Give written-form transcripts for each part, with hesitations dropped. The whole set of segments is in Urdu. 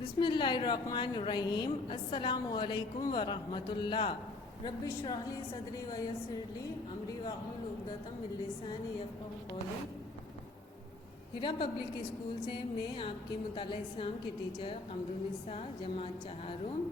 بسم اللہ الرحمن الرحیم السلام علیکم ورحمۃ رب اشرح لی صدری ویسر لی امری واحلل عقدۃ من لسانی یفقہوا قولی۔ ہیرا پبلک اسکول سے میں آپ کی مطالعہ اسلام کی ٹیچر قمر النساء جماعت چہارم۔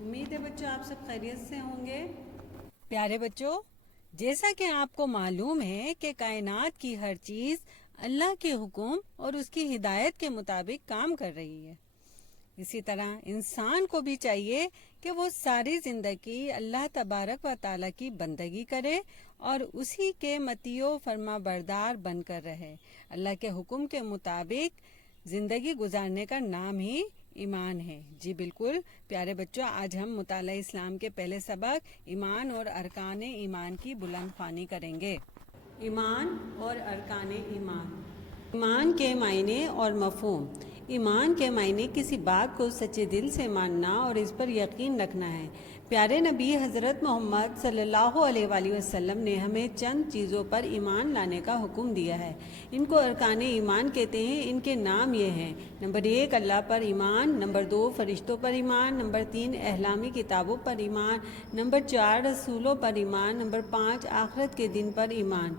امید ہے بچوں آپ سب خیریت سے ہوں گے۔ پیارے بچوں، جیسا کہ آپ کو معلوم ہے کہ کائنات کی ہر چیز اللہ کے حکم اور اس کی ہدایت کے مطابق کام کر رہی ہے، اسی طرح انسان کو بھی چاہیے کہ وہ ساری زندگی اللہ تبارک و تعالیٰ کی بندگی کرے اور اسی کے مطیع فرما بردار بن کر رہے۔ اللہ کے حکم کے مطابق زندگی گزارنے کا نام ہی ایمان ہے۔ جی بالکل پیارے بچوں، آج ہم مطالعہ اسلام کے پہلے سبق ایمان اور ارکان ایمان کی بلند خوانی کریں گے۔ ایمان اور ارکان ایمان۔ ایمان کے معنی اور مفہوم۔ ایمان کے معنی کسی بات کو سچے دل سے ماننا اور اس پر یقین رکھنا ہے۔ پیارے نبی حضرت محمد صلی اللہ علیہ وآلہ وسلم نے ہمیں چند چیزوں پر ایمان لانے کا حکم دیا ہے۔ ان کو ارکان ایمان کہتے ہیں۔ ان کے نام یہ ہیں: نمبر 1 اللہ پر ایمان، نمبر 2 فرشتوں پر ایمان، نمبر 3 الہامی کتابوں پر ایمان، نمبر 4 رسولوں پر ایمان، نمبر 5 آخرت کے دن پر ایمان۔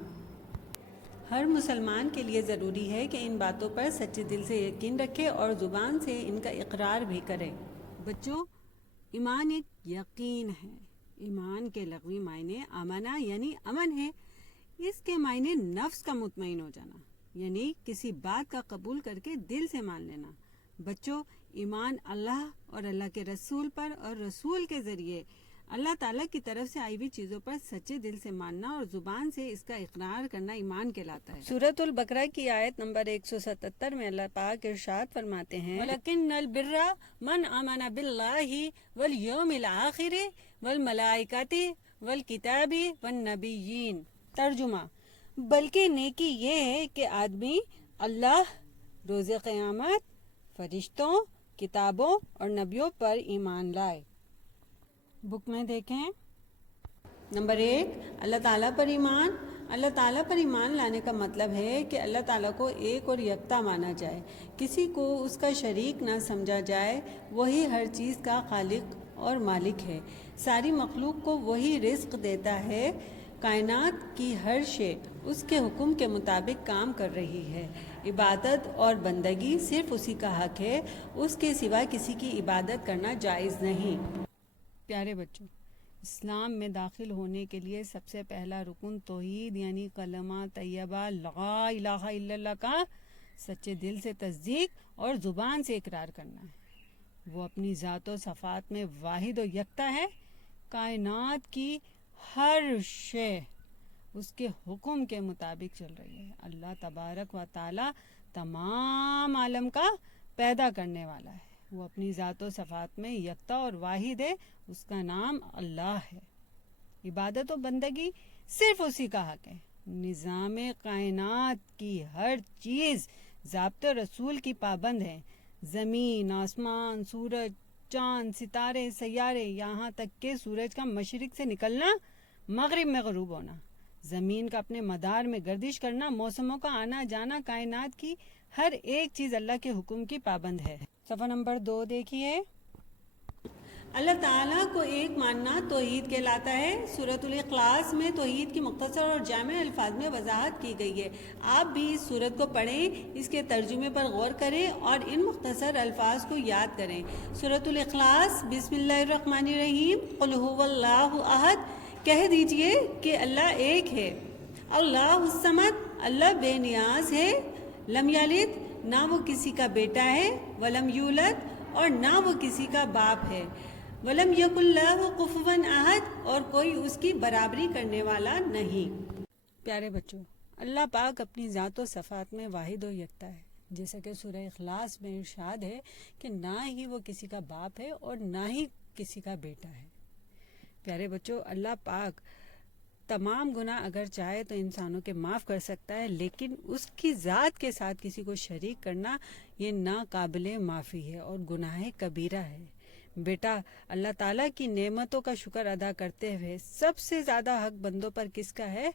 ہر مسلمان کے لیے ضروری ہے کہ ان باتوں پر سچے دل سے یقین رکھے اور زبان سے ان کا اقرار بھی کرے۔ بچوں، ایمان ایک یقین ہے۔ ایمان کے لغوی معنی آمنا یعنی امن ہے۔ اس کے معنی نفس کا مطمئن ہو جانا، یعنی کسی بات کا قبول کر کے دل سے مان لینا۔ بچوں، ایمان اللہ اور اللہ کے رسول پر اور رسول کے ذریعے اللہ تعالیٰ کی طرف سے آئی ہوئی چیزوں پر سچے دل سے ماننا اور زبان سے اس کا اقرار کرنا ایمان کہلاتا ہے۔ سورۃ البقرہ کی آیت نمبر 177 میں اللہ پاک ارشاد فرماتے ہیں: وَلَكِنَّ الْبِرَّ مَنْ آمَنَ بِاللَّهِ وَالْيَوْمِ الْآخِرِ وَالْمَلَائِكَةِ وَالْكِتَابِ وَالنَّبِيِّينَ۔ ترجمہ: بلکہ نیکی یہ ہے کہ آدمی اللہ، روز قیامت، فرشتوں، کتابوں اور نبیوں پر ایمان لائے۔ بک میں دیکھیں۔ نمبر 1 اللہ تعالیٰ پر ایمان۔ اللہ تعالیٰ پر ایمان لانے کا مطلب ہے کہ اللہ تعالیٰ کو ایک اور یکتا مانا جائے، کسی کو اس کا شریک نہ سمجھا جائے۔ وہی ہر چیز کا خالق اور مالک ہے۔ ساری مخلوق کو وہی رزق دیتا ہے۔ کائنات کی ہر شے اس کے حکم کے مطابق کام کر رہی ہے۔ عبادت اور بندگی صرف اسی کا حق ہے، اس کے سوا کسی کی عبادت کرنا جائز نہیں۔ پیارے بچوں، اسلام میں داخل ہونے کے لیے سب سے پہلا رکن توحید یعنی کلمہ طیبہ لا الہ الا اللہ کا سچے دل سے تصدیق اور زبان سے اقرار کرنا ہے۔ وہ اپنی ذات و صفات میں واحد و یکتا ہے۔ کائنات کی ہر شے اس کے حکم کے مطابق چل رہی ہے۔ اللہ تبارک و تعالی تمام عالم کا پیدا کرنے والا ہے۔ وہ اپنی ذات و صفات میں یکتا اور واحد ہے، اس کا نام اللہ ہے۔ عبادت و بندگی صرف اسی کا حق ہے۔ نظام کائنات کی ہر چیز ضابطۂ رسول کی پابند ہے۔ زمین، آسمان، سورج، چاند، ستارے، سیارے، یہاں تک کہ سورج کا مشرق سے نکلنا، مغرب میں غروب ہونا، زمین کا اپنے مدار میں گردش کرنا، موسموں کا آنا جانا، کائنات کی ہر ایک چیز اللہ کے حکم کی پابند ہے۔ صفحہ نمبر 2 دیکھیے۔ اللہ تعالیٰ کو ایک ماننا توحید کہلاتا ہے۔ سورۃ الاخلاص میں توحید کی مختصر اور جامع الفاظ میں وضاحت کی گئی ہے۔ آپ بھی اس سورت کو پڑھیں، اس کے ترجمے پر غور کریں اور ان مختصر الفاظ کو یاد کریں۔ سورۃ الاخلاص: بسم اللہ الرحمن الرحیم، قل ھو اللہ احد، کہہ دیجئے کہ اللہ ایک ہے۔ اللہ الصمد، اللہ بے نیاز ہے۔ لم یلد، نہ وہ کسی کا بیٹا ہے، ولم یولد، اور نہ وہ کسی کا باپ ہے، ولم یکن لہ کفوا احد، اور کوئی اس کی برابری کرنے والا نہیں۔ پیارے بچوں، اللہ پاک اپنی ذات و صفات میں واحد و یکتا ہے، جیسا کہ سورہ اخلاص میں ارشاد ہے کہ نہ ہی وہ کسی کا باپ ہے اور نہ ہی کسی کا بیٹا ہے۔ پیارے بچوں، اللہ پاک تمام گناہ اگر چاہے تو انسانوں کے معاف کر سکتا ہے، لیکن اس کی ذات کے ساتھ کسی کو شریک کرنا یہ ناقابل معافی ہے اور گناہ کبیرہ ہے۔ بیٹا، اللہ تعالیٰ کی نعمتوں کا شکر ادا کرتے ہوئے سب سے زیادہ حق بندوں پر کس کا ہے؟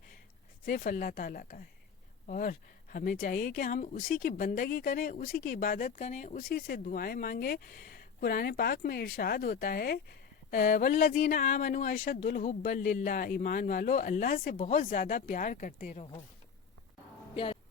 صرف اللہ تعالیٰ کا ہے۔ اور ہمیں چاہیے کہ ہم اسی کی بندگی کریں، اسی کی عبادت کریں، اسی سے دعائیں مانگیں۔ قرآن پاک میں ارشاد ہوتا ہے والذین آمنوا اشد الحب للہ، ایمان والو اللہ سے بہت زیادہ پیار کرتے رہو۔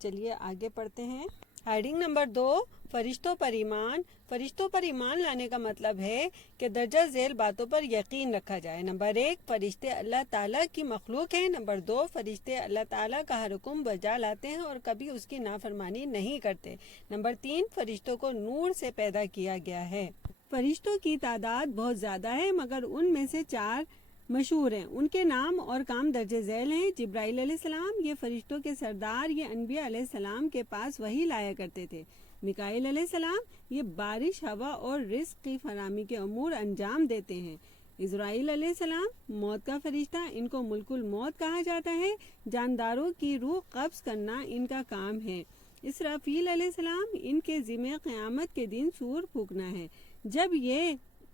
چلیے آگے پڑھتے ہیں۔ ہیڈنگ نمبر 2، فرشتوں پر ایمان۔ فرشتوں پر ایمان لانے کا مطلب ہے کہ درجہ ذیل باتوں پر یقین رکھا جائے۔ نمبر 1، فرشتے اللہ تعالیٰ کی مخلوق ہیں۔ نمبر 2، فرشتے اللہ تعالیٰ کا ہر حکم بجا لاتے ہیں اور کبھی اس کی نافرمانی نہیں کرتے۔ نمبر 3، فرشتوں کو نور سے پیدا کیا گیا ہے۔ فرشتوں کی تعداد بہت زیادہ ہے، مگر ان میں سے 4 مشہور ہیں۔ ان کے نام اور کام درج ذیل ہیں۔ جبرائیل علیہ السلام، یہ فرشتوں کے سردار، یہ انبیاء علیہ السلام کے پاس وحی لایا کرتے تھے۔ میکائیل علیہ السلام، یہ بارش، ہوا اور رزق کی فراہمی کے امور انجام دیتے ہیں۔ اسرائیل علیہ السلام، موت کا فرشتہ، ان کو ملک الموت کہا جاتا ہے، جانداروں کی روح قبض کرنا ان کا کام ہے۔ اسرافیل علیہ السلام، ان کے ذمہ قیامت کے دن سور پھونکنا ہے۔ جب یہ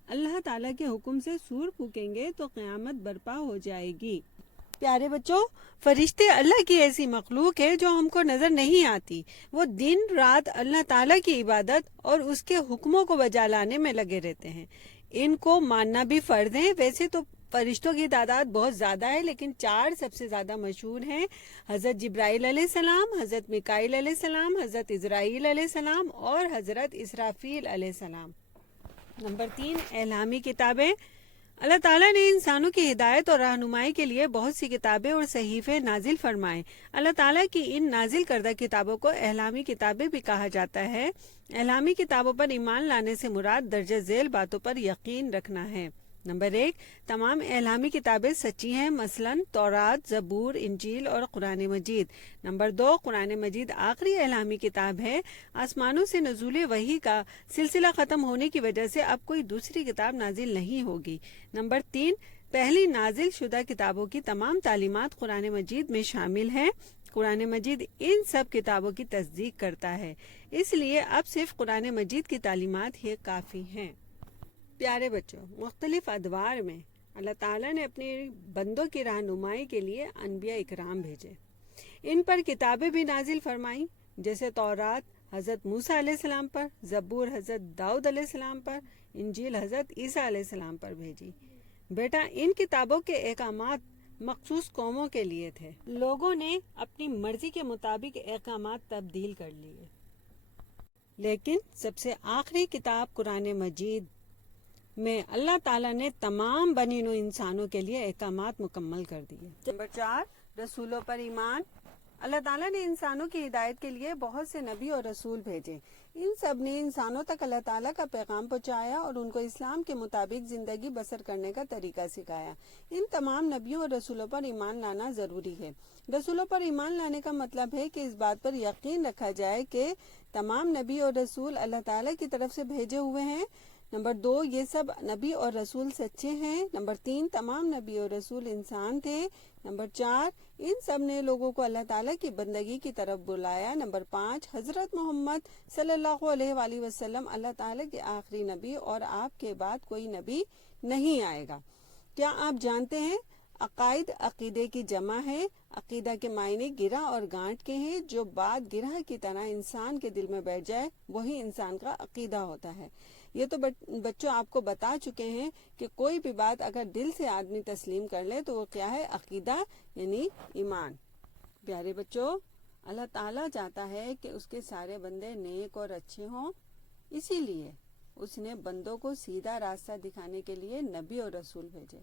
اللہ تعالیٰ کے حکم سے سور پھونکیں گے تو قیامت برپا ہو جائے گی۔ پیارے بچوں، فرشتے اللہ کی ایسی مخلوق ہے جو ہم کو نظر نہیں آتی۔ وہ دن رات اللہ تعالیٰ کی عبادت اور اس کے حکموں کو بجا لانے میں لگے رہتے ہیں۔ ان کو ماننا بھی فرض ہے۔ ویسے تو فرشتوں کی تعداد بہت زیادہ ہے، لیکن 4 سب سے زیادہ مشہور ہیں: حضرت جبرائیل علیہ السلام، حضرت میکائیل علیہ السلام، حضرت اسرائیل علیہ السلام اور حضرت اسرافیل علیہ السلام۔ نمبر 3، الہامی کتابیں۔ اللہ تعالیٰ نے انسانوں کی ہدایت اور رہنمائی کے لیے بہت سی کتابیں اور صحیفے نازل فرمائے۔ اللہ تعالیٰ کی ان نازل کردہ کتابوں کو الہامی کتابیں بھی کہا جاتا ہے۔ الہامی کتابوں پر ایمان لانے سے مراد درجہ ذیل باتوں پر یقین رکھنا ہے۔ نمبر 1، تمام الہامی کتابیں سچی ہیں، مثلا تورات، زبور، انجیل اور قرآن مجید۔ نمبر 2، قرآن مجید آخری الہامی کتاب ہے۔ آسمانوں سے نزول وحی کا سلسلہ ختم ہونے کی وجہ سے اب کوئی دوسری کتاب نازل نہیں ہوگی۔ نمبر 3، پہلی نازل شدہ کتابوں کی تمام تعلیمات قرآن مجید میں شامل ہیں۔ قرآن مجید ان سب کتابوں کی تصدیق کرتا ہے، اس لیے اب صرف قرآن مجید کی تعلیمات ہی کافی ہیں۔ پیارے بچوں، مختلف ادوار میں اللہ تعالیٰ نے اپنے بندوں کی رہنمائی کے لیے انبیاء اکرام بھیجے۔ ان پر کتابیں بھی نازل فرمائیں، جیسے تورات حضرت موسیٰ علیہ السلام پر، زبور حضرت داؤد علیہ السلام پر، انجیل حضرت عیسیٰ علیہ السلام پر بھیجی۔ بیٹا، ان کتابوں کے احکامات مخصوص قوموں کے لیے تھے۔ لوگوں نے اپنی مرضی کے مطابق احکامات تبدیل کر لیے، لیکن سب سے آخری کتاب قرآن مجید میں اللہ تعالیٰ نے تمام بنی نوع انسانوں کے لیے احکامات مکمل کر دیے۔ نمبر 4، رسولوں پر ایمان۔ اللہ تعالیٰ نے انسانوں کی ہدایت کے لیے بہت سے نبی اور رسول بھیجے۔ ان سب نے انسانوں تک اللہ تعالیٰ کا پیغام پہنچایا اور ان کو اسلام کے مطابق زندگی بسر کرنے کا طریقہ سکھایا۔ ان تمام نبیوں اور رسولوں پر ایمان لانا ضروری ہے۔ رسولوں پر ایمان لانے کا مطلب ہے کہ اس بات پر یقین رکھا جائے کہ تمام نبی اور رسول اللہ تعالیٰ کی طرف سے بھیجے ہوئے ہیں۔ نمبر 2، یہ سب نبی اور رسول سچے ہیں۔ نمبر 3، تمام نبی اور رسول انسان تھے۔ نمبر 4، ان سب نے لوگوں کو اللہ تعالیٰ کی بندگی کی طرف بلایا۔ نمبر 5، حضرت محمد صلی اللہ علیہ وآلہ وسلم اللہ تعالیٰ کے آخری نبی اور آپ کے بعد کوئی نبی نہیں آئے گا۔ کیا آپ جانتے ہیں عقائد عقیدے کی جمع ہے۔ عقیدہ کے معنی گرہ اور گانٹھ کے ہیں۔ جو بات گرہ کی طرح انسان کے دل میں بیٹھ جائے وہی انسان کا عقیدہ ہوتا ہے۔ یہ تو بچوں آپ کو بتا چکے ہیں کہ کوئی بھی بات اگر دل سے آدمی تسلیم کر لے تو وہ کیا ہے؟ عقیدہ یعنی ایمان۔ پیارے بچوں، اللہ تعالیٰ چاہتا ہے کہ اس کے سارے بندے نیک اور اچھے ہوں، اسی لیے اس نے بندوں کو سیدھا راستہ دکھانے کے لیے نبی اور رسول بھیجے۔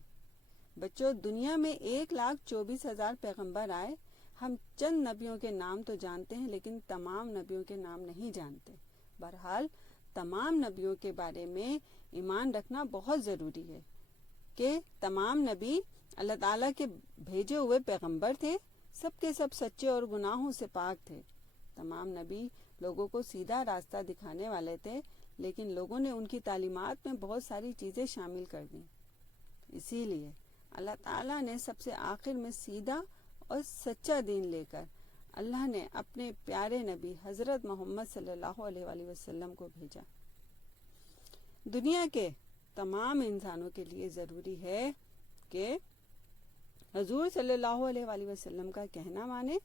بچوں، دنیا میں 1,24,000 پیغمبر آئے۔ ہم چند نبیوں کے نام تو جانتے ہیں، لیکن تمام نبیوں کے نام نہیں جانتے۔ بہرحال تمام نبیوں کے بارے میں ایمان رکھنا بہت ضروری ہے کہ تمام نبی اللہ تعالیٰ کے بھیجے ہوئے پیغمبر تھے، سب کے سب سچے اور گناہوں سے پاک تھے۔ تمام نبی لوگوں کو سیدھا راستہ دکھانے والے تھے، لیکن لوگوں نے ان کی تعلیمات میں بہت ساری چیزیں شامل کر دیں۔ اسی لیے اللہ تعالیٰ نے سب سے آخر میں سیدھا اور سچا دین لے کر اللہ نے اپنے پیارے نبی حضرت محمد صلی اللہ علیہ وآلہ وسلم کو بھیجا۔ دنیا کے تمام انسانوں کے لیے ضروری ہے کہ حضور صلی اللہ علیہ وآلہ وسلم کا کہنا مانے،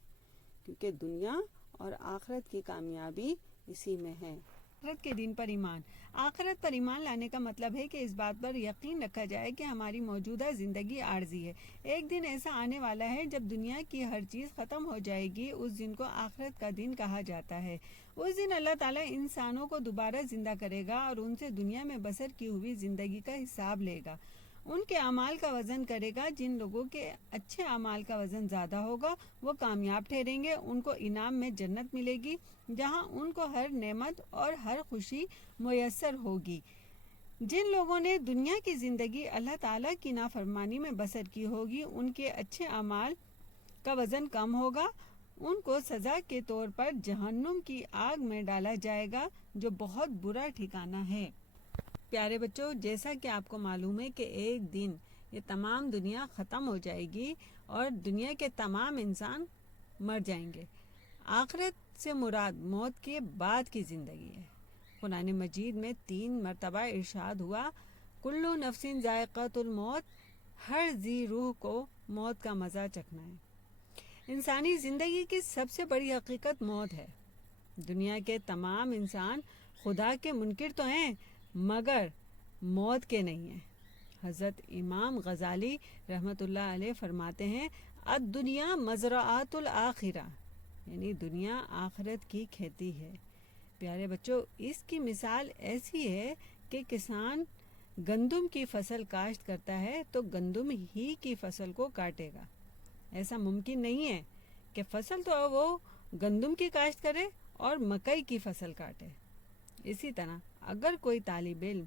کیونکہ دنیا اور آخرت کی کامیابی اسی میں ہے۔ آخرت کے دن پر ایمان۔ آخرت پر ایمان لانے کا مطلب ہے کہ اس بات پر یقین رکھا جائے کہ ہماری موجودہ زندگی عارضی ہے۔ ایک دن ایسا آنے والا ہے جب دنیا کی ہر چیز ختم ہو جائے گی۔ اس دن کو آخرت کا دن کہا جاتا ہے۔ اس دن اللہ تعالیٰ انسانوں کو دوبارہ زندہ کرے گا اور ان سے دنیا میں بسر کی ہوئی زندگی کا حساب لے گا۔ ان کے اعمال کا وزن کرے گا۔ جن لوگوں کے اچھے اعمال کا وزن زیادہ ہوگا وہ کامیاب ٹھہریں گے۔ ان کو انعام میں جنت ملے گی جہاں ان کو ہر نعمت اور ہر خوشی میسر ہوگی۔ جن لوگوں نے دنیا کی زندگی اللہ تعالیٰ کی نافرمانی میں بسر کی ہوگی ان کے اچھے اعمال کا وزن کم ہوگا۔ ان کو سزا کے طور پر جہنم کی آگ میں ڈالا جائے گا جو بہت برا ٹھکانہ ہے۔ پیارے بچوں، جیسا کہ آپ کو معلوم ہے کہ ایک دن یہ تمام دنیا ختم ہو جائے گی اور دنیا کے تمام انسان مر جائیں گے۔ آخرت سے مراد موت کے بعد کی زندگی ہے۔ قرآن مجید میں 3 مرتبہ ارشاد ہوا، کلو نفس ذائقۃ الموت، ہر ذی روح کو موت کا مزہ چکھنا ہے۔ انسانی زندگی کی سب سے بڑی حقیقت موت ہے۔ دنیا کے تمام انسان خدا کے منکر تو ہیں مگر موت کے نہیں ہیں۔ حضرت امام غزالی رحمۃ اللہ علیہ فرماتے ہیں، الدنیا مزرعۃ الآخرہ، یعنی دنیا آخرت کی کھیتی ہے۔ پیارے بچوں، اس کی مثال ایسی ہے کہ کسان گندم کی فصل کاشت کرتا ہے تو گندم ہی کی فصل کو کاٹے گا۔ ایسا ممکن نہیں ہے کہ فصل تو وہ گندم کی کاشت کرے اور مکئی کی فصل کاٹے۔ اسی طرح اگر کوئی طالب علم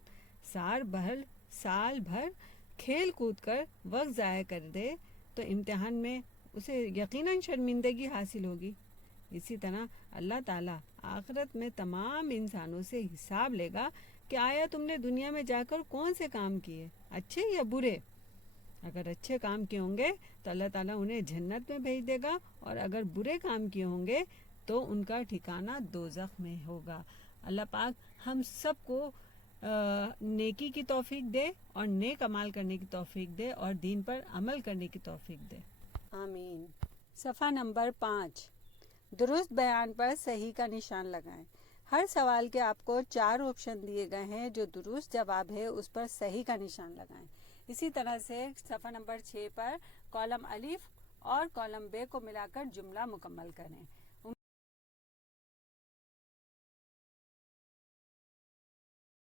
سال بھر کھیل کود کر وقت ضائع کر دے تو امتحان میں اسے یقیناً شرمندگی حاصل ہوگی۔ اسی طرح اللہ تعالیٰ آخرت میں تمام انسانوں سے حساب لے گا کہ آیا تم نے دنیا میں جا کر کون سے کام کیے، اچھے یا برے۔ اگر اچھے کام کیے ہوں گے تو اللہ تعالیٰ انہیں جنت میں بھیج دے گا اور اگر برے کام کیے ہوں گے تو ان کا ٹھکانہ دوزخ میں ہوگا۔ اللہ پاک ہم سب کو نیکی کی توفیق دے اور نیک عمال کرنے کی توفیق دے اور دین پر عمل کرنے کی توفیق دے، آمین۔ صفحہ نمبر 5، درست بیان پر صحیح کا نشان لگائیں۔ ہر سوال کے آپ کو 4 آپشن دیے گئے ہیں، جو درست جواب ہے اس پر صحیح کا نشان لگائیں۔ اسی طرح سے صفحہ نمبر 6 پر کالم الف اور کالم ب کو ملا کر جملہ مکمل کریں۔